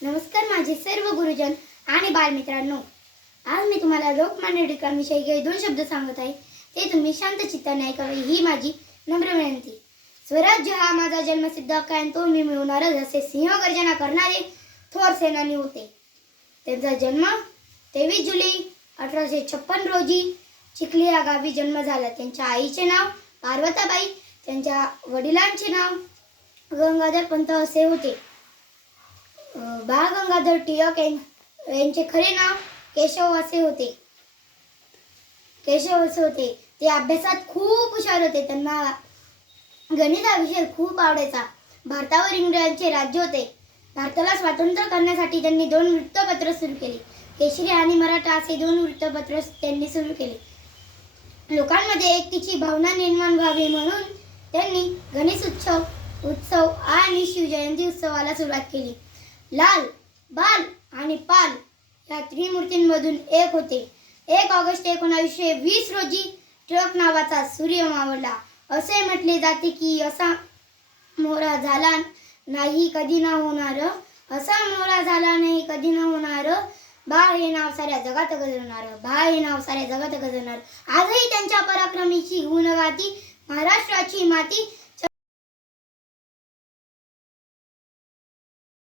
नमस्कार माझे सर्व गुरुजन आणि बालमित्रांनो. आज मी तुम्हाला लोकमान्य टिळकांविषयी 2 शब्द सांगत आहे. ते तुम्ही शांत चित्ताने ऐकावे ही माझी नम्र विनंती. स्वराज्य हा माझा जन्मसिद्ध हक्क आहे, तो मी मिळवणारच असे सिंहगर्जना करणारे थोर सेनानी होते. त्यांचा जन्म 23 जुलै 1856 रोजी चिखली या गावी जन्म झाला. त्यांच्या आईचे नाव पार्वताबाई, त्यांच्या वडिलांचे नाव गंगाधर पंत असे होते. बाळ गंगाधर टिळक यांचे खरे नाव केशव असे होते. ते अभ्यासात खूप हुशार होते. त्यांना गणित हा विषय खूप आवडायचा. भारतावर इंग्रजांचे राज्य होते. भारताला स्वातंत्र्य करण्यासाठी त्यांनी 2 वृत्तपत्र सुरू केली. केसरी आणि मराठा असे 2 वृत्तपत्र त्यांनी सुरू केले. लोकांमध्ये एकीची भावना निर्माण व्हावी म्हणून त्यांनी गणेश उत्सव आणि शिवजयंती उत्सवाला सुरुवात केली. लाल, बाल आणि पाल या त्रिमूर्तींमधून एक होते. 1 ऑगस्ट 1920 रोजी टिळक नावाचा सूर्य मावळला. असे म्हटले जाते की असा मोहरा झाला नाही कधी न होणार, बाळ हे नाव साऱ्या जगात गजरणार. आजही त्यांच्या पराक्रमीची गुणगाती महाराष्ट्राची माती